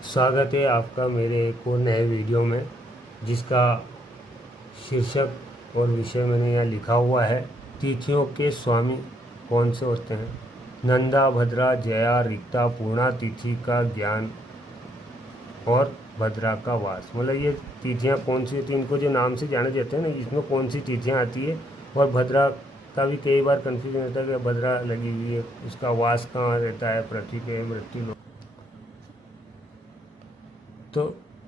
स्वागत है आपका मेरे एक और नए वीडियो में, जिसका शीर्षक और विषय मैंने यहाँ लिखा हुआ है। तिथियों के स्वामी कौन से होते हैं? नंदा, भद्रा, जया, रिक्ता, पूर्णा तिथि का ज्ञान और भद्रा का वास। मतलब ये तिथियाँ कौन सी होती हैं, इनको जो नाम से जाने जाते हैं ना, इसमें कौन सी तिथियाँ आती है। और भद्रा का भी कई बार कन्फ्यूजन होता है कि भद्रा लगी हुई है, उसका वास कहाँ रहता है, पृथ्वी पे, मृत्यु लोक। तो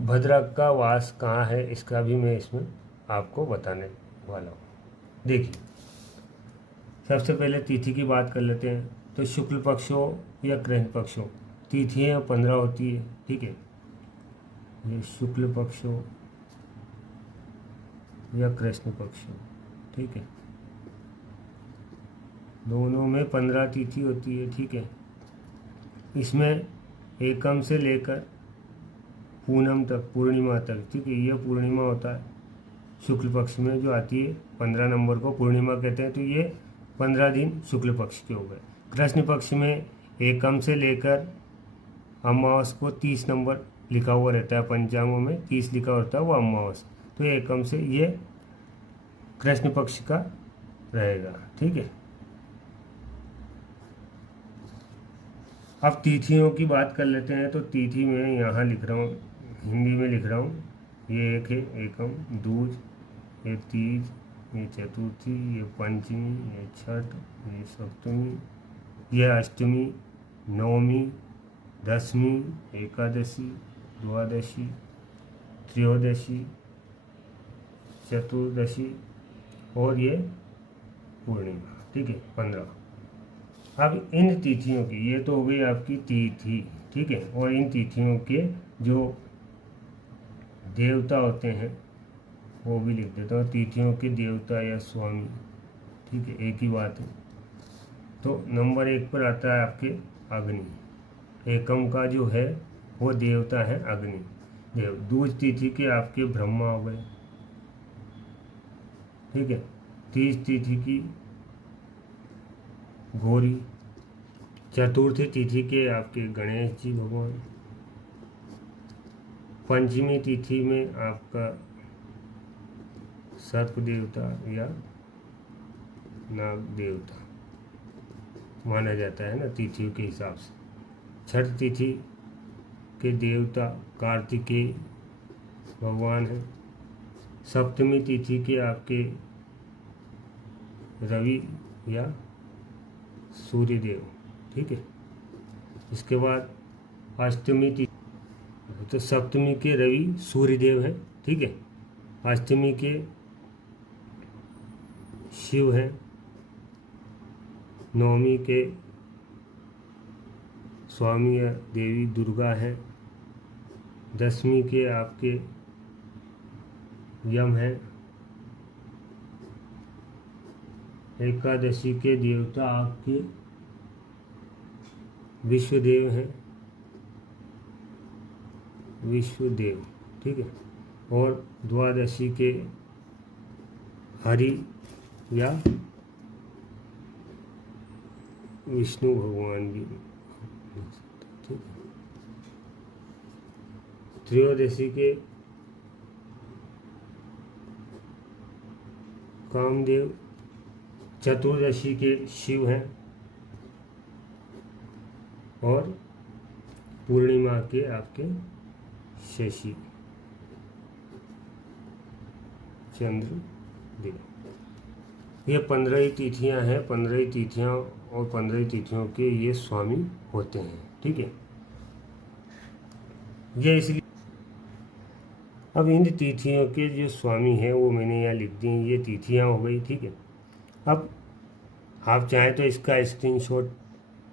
भद्रा का वास कहाँ है, इसका भी मैं इसमें आपको बताने वाला हूँ। देखिए, सबसे पहले तिथि की बात कर लेते हैं। तो शुक्ल पक्ष हो या कृष्ण पक्ष हो, तिथियाँ 15 होती है। ठीक है, ये शुक्ल पक्ष हो या कृष्ण पक्ष हो, ठीक है, दोनों में 15 तिथि होती है। ठीक है, इसमें एकम से लेकर पूनम तक, पूर्णिमा तक, ठीक है, ये पूर्णिमा होता है शुक्ल पक्ष में जो आती है। 15 नंबर को पूर्णिमा कहते हैं। तो ये 15 दिन शुक्ल पक्ष के हो गए। कृष्ण पक्ष में एकम से लेकर अमावस को 30 नंबर लिखा हुआ रहता है, पंचांगों में 30 लिखा होता है, वो अमावस। तो एकम से ये कृष्ण पक्ष का रहेगा। ठीक है, अब तिथियों की बात कर लेते हैं। तो तिथि में यहाँ लिख रहा हूँ, हिंदी में लिख रहा हूँ। ये एक है एकम, दूज, ये तीज, ये चतुर्थी, ये पंचमी, ये छठ, ये सप्तमी, ये अष्टमी, नवमी, दसवीं, एकादशी, द्वादशी, त्रयोदशी, चतुर्दशी और ये पूर्णिमा। ठीक है, 15। अब इन तिथियों की, ये तो हो गई आपकी तिथि, ठीक है, और इन तिथियों के जो देवता होते हैं वो भी लिख देता हूँ। तिथियों के देवता या स्वामी, ठीक है, एक ही बात है। तो नंबर 1 पर आता है आपके अग्नि। एकम का जो है वो देवता है अग्नि देव। दूज तिथि के आपके ब्रह्मा हो गए। ठीक है, तीज तिथि की घोरी, चतुर्थी तिथि के आपके गणेश जी भगवान, पंचमी तिथि में आपका सर्प देवता या नाग देवता माना जाता है ना तिथियों के हिसाब से। छठ तिथि के देवता कार्तिकेय भगवान है। सप्तमी तिथि के आपके रवि या सूर्यदेव। ठीक है, इसके बाद अष्टमी तिथि, तो सप्तमी के रवि सूर्यदेव है। ठीक है, अष्टमी के शिव हैं। नवमी के स्वामी या देवी दुर्गा है। दसवीं के आपके यम हैं। एकादशी के देवता आपके विश्वदेव हैं, विश्वदेव। ठीक है, और द्वादशी के हरि या विष्णु भगवान भी। ठीक है, त्रयोदशी के कामदेव। चतुर्दशी के शिव हैं और पूर्णिमा के आपके शशि चंद्र देव। ये 15 ही तिथियां हैं, 15 ही तिथियां और 15 ही तिथियों के ये स्वामी होते हैं। ठीक है, ये इसलिए अब इन तिथियों के जो स्वामी हैं वो मैंने यहाँ लिख दिए, ये तिथियां हो गई। ठीक है, अब आप चाहें तो इसका स्क्रीनशॉट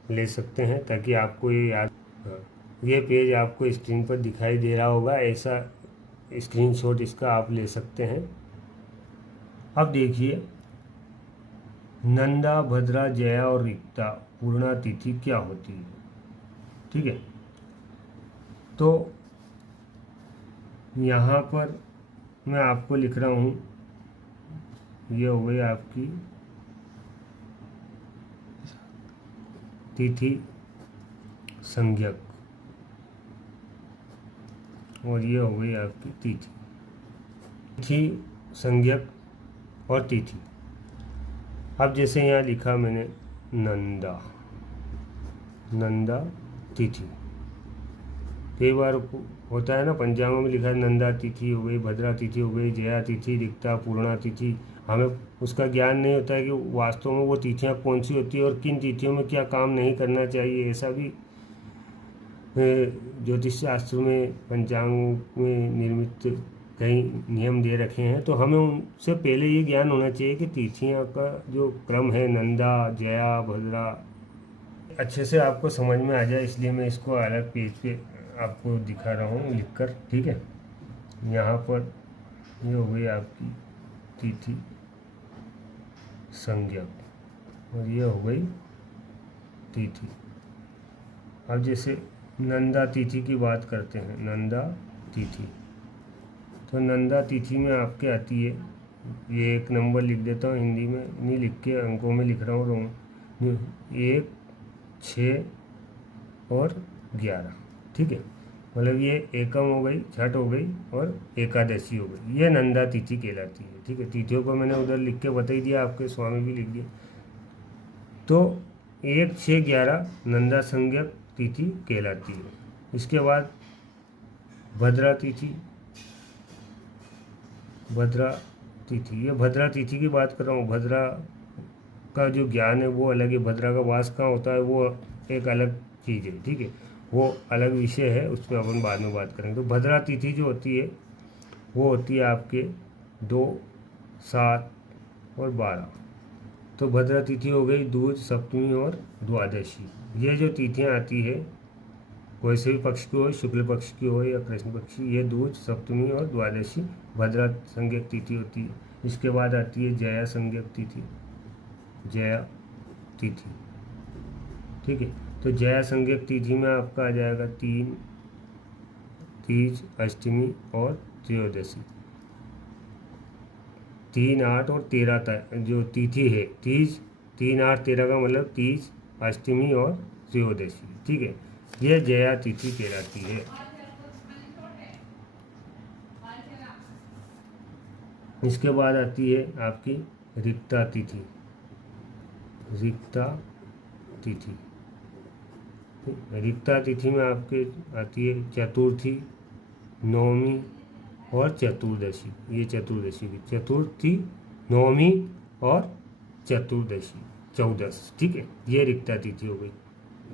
ले सकते हैं ताकि आपको ये याद। हाँ, ये पेज आपको स्क्रीन पर दिखाई दे रहा होगा, ऐसा स्क्रीनशॉट इसका आप ले सकते हैं। अब देखिए, नंदा, भद्रा, जया और रिक्ता पूर्णा तिथि क्या होती है। ठीक है, तो यहाँ पर मैं आपको लिख रहा हूँ, ये हो गई आपकी तिथि संज्ञक। और ये हो गई आपकी तिथि। तिथि, संज्ञक और तिथि। अब जैसे यहाँ लिखा मैंने नंदा, नंदा तिथि। कई बार होता है ना, पंचांगों में लिखा है नंदा तिथि हो गई, भद्रा तिथि हो गई, जया तिथि, रिक्ता, पूर्णा तिथि। हमें उसका ज्ञान नहीं होता है कि वास्तव में वो तिथियाँ कौन सी होती है और किन तिथियों में क्या काम नहीं करना चाहिए। ऐसा भी ज्योतिष शास्त्र में, पंचांग में निर्मित कई नियम दे रखे हैं। तो हमें उनसे पहले ये ज्ञान होना चाहिए कि तिथियाँ का जो क्रम है, नंदा, जया, भद्रा, अच्छे से आपको समझ में आ जाए, इसलिए मैं इसको अलग पेज पे आपको दिखा रहा हूँ लिखकर। ठीक है, यहाँ पर ये हो गई आपकी तिथि, संज्ञक, और ये हो गई तिथि। अब जैसे नंदा तिथि की बात करते हैं, नंदा तिथि। तो नंदा तिथि में आपके आती है, ये एक नंबर लिख देता हूँ, हिंदी में नहीं लिख के अंकों में लिख रहा हूँ, 1, 6 और 11। ठीक है, मतलब ये एकम हो गई, छठ हो गई और एकादशी हो गई, ये नंदा तिथि कहलाती है। ठीक है, तिथियों को मैंने उधर लिख के बता ही दिया, आपके स्वामी भी लिख दिया। तो 1, 6, 11 नंदा संज्ञक तिथि कहलाती है। इसके बाद भद्रा तिथि, भद्रा तिथि, ये भद्रा तिथि की बात कर रहा हूँ। भद्रा का जो ज्ञान है वो अलग है, भद्रा का वास कहाँ होता है वो एक अलग चीज़ है। ठीक है, वो अलग विषय है, उस पर अपन बाद में बात करेंगे। तो भद्रा तिथि जो होती है वो होती है आपके 2, 7 और 12। तो भद्रा तिथि हो गई दूज, सप्तमी और द्वादशी। ये जो तिथियाँ आती है, कोई से भी पक्ष की हो, शुक्ल पक्ष की हो या कृष्ण पक्ष की, ये दूज, सप्तमी और द्वादशी भद्रा संज्ञक तिथि होती है। इसके बाद आती है जया संज्ञक तिथि, जया तिथि। ठीक है, तो जया संज्ञक तिथि में आपका आ जाएगा 3, तीज, अष्टमी और त्रयोदशी। 3, 8 और 13 जो तिथि है, तीज, 3, 8, 13 का मतलब तीज, अष्टमी और त्रयोदशी। ठीक है, यह जया तिथि कहलाती है। इसके बाद आती है आपकी रिक्ता तिथि, रिक्ता तिथि। रिक्ता तिथि में आपके आती है चतुर्थी, नवमी और चतुर्दशी। ये चतुर्दशी की, चतुर्थी, नवमी और चतुर्दशी, 14। ठीक है, ये रिक्ता तिथि हो गई।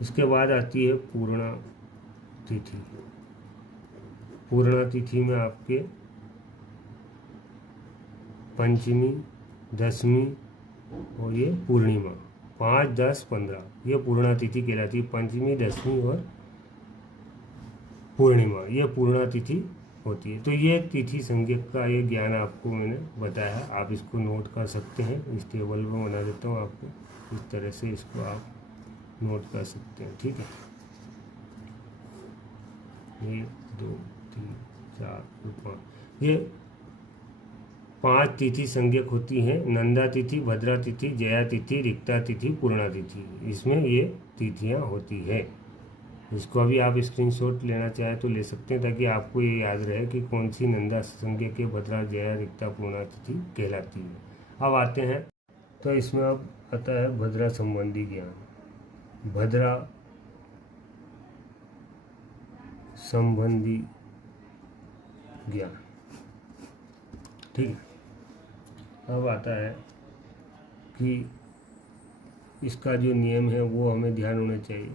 इसके बाद आती है पूर्णा तिथि। पूर्णा तिथि में आपके पंचमी, दशमी और ये पूर्णिमा, 5, 10, 15, ये पूर्णा तिथि कहलाती है। पंचमी, दशमी और पूर्णिमा, ये पूर्णा तिथि होती है। तो ये तिथि संज्ञक का ये ज्ञान आपको मैंने बताया, आप इसको नोट कर सकते हैं। इस टेबल में बना देता हूँ आपको, इस तरह से इसको आप नोट कर सकते हैं। ठीक है, 1, 2, 3, 4, 5, ये 5 तिथि संज्ञक होती हैं, नंदा तिथि, भद्रा तिथि, जया तिथि, रिक्ता तिथि, पूर्णा तिथि। इसमें ये तिथियां होती है। इसको अभी आप स्क्रीनशॉट लेना चाहें तो ले सकते हैं, ताकि आपको ये याद रहे कि कौन सी नंदा संज्ञक के भद्रा, जया, रिक्ता, पूर्णा तिथि कहलाती है। अब आते हैं, तो इसमें अब आता है भद्रा संबंधी ज्ञान। भद्रा संबंधी ज्ञान। ठीक है, अब आता है कि इसका जो नियम है वो हमें ध्यान होना चाहिए।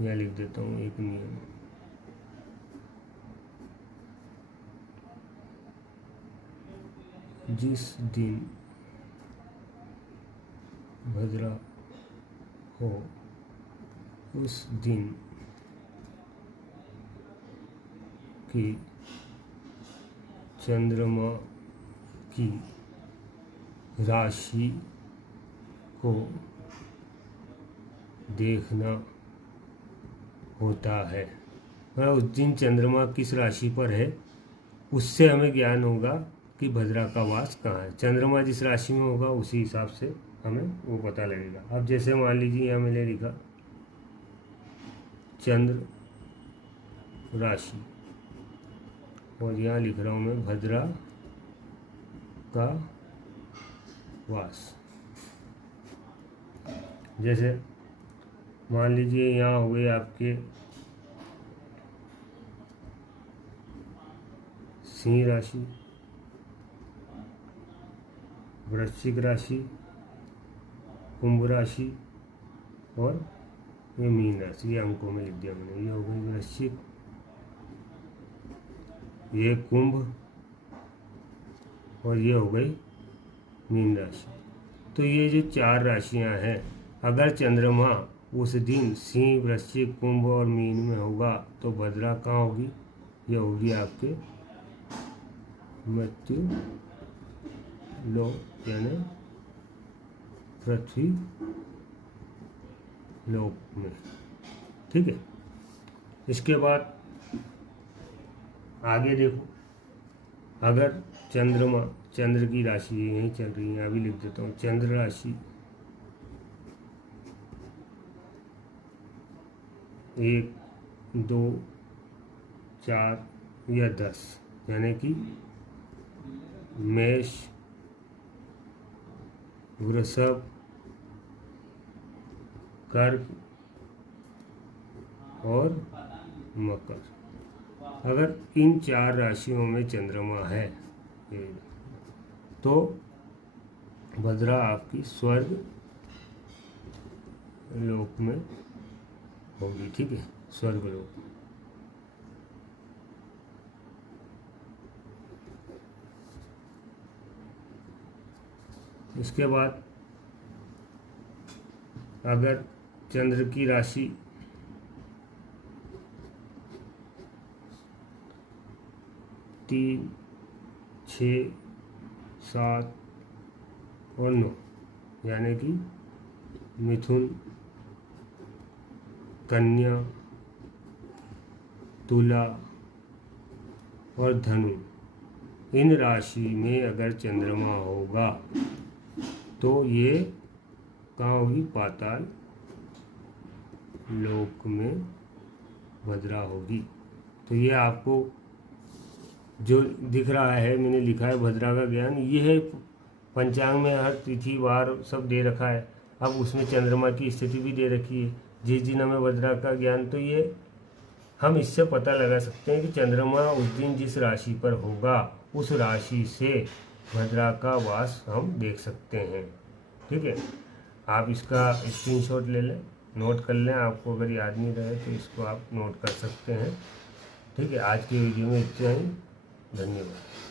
यहाँ लिख देता हूँ एक नियम, जिस दिन भद्रा हो उस दिन की चंद्रमा की राशि को देखना होता है। उस दिन चंद्रमा किस राशि पर है उससे हमें ज्ञान होगा कि भद्रा का वास कहाँ है। चंद्रमा जिस राशि में होगा उसी हिसाब से हमें वो पता लगेगा। अब जैसे मान लीजिए यहाँ मैंने लिखा चंद्र राशि, और यहाँ लिख रहा हूँ मैं भद्रा का वास। जैसे मान लीजिए यहाँ हो गए आपके सिंह राशि, वृश्चिक राशि, कुंभ राशि और ये मीन राशि। ये अंकों में लिख दिया मैंने। ये हो गई वृश्चिक, ये कुंभ और ये हो गई मीन राशि। तो ये जो 4 राशियां हैं, अगर चंद्रमा उस दिन सिंह, वृश्चिक, कुंभ और मीन में होगा तो भद्रा कहाँ होगी? ये होगी आपके मृत्यु लोक यानी पृथ्वी लोक में। ठीक है। इसके बाद आगे देखो, अगर चंद्रमा, चंद्र की राशि यहीं चल रही है, अभी लिख देता हूँ चंद्र राशि 1, 2, 4 या 10 यानी कि मेष, वृषभ, कर्क और मकर। अगर इन 4 राशियों में चंद्रमा है तो भद्रा आपकी स्वर्ग लोक में होगी। ठीक है, स्वर्ग लोक। इसके बाद अगर चंद्र की राशि 3, 6, 7 और 9 यानी कि मिथुन, कन्या, तुला और धनु, इन राशि में अगर चंद्रमा होगा तो ये कहाँ होगी? पाताल लोक में भद्रा होगी। तो ये आपको जो दिख रहा है, मैंने लिखा है भद्रा का ज्ञान, ये है पंचांग में हर तिथि वार सब दे रखा है। अब उसमें चंद्रमा की स्थिति भी दे रखी है, जिस दिन हमें भद्रा का ज्ञान, तो ये हम इससे पता लगा सकते हैं कि चंद्रमा उस दिन जिस राशि पर होगा उस राशि से भद्रा का वास हम देख सकते हैं। ठीक है, आप इसका स्क्रीनशॉट ले लें, नोट कर लें। आपको अगर याद नहीं रहे तो इसको आप नोट कर सकते हैं। ठीक है, आज की वीडियो में इतना ही। धन्यवाद।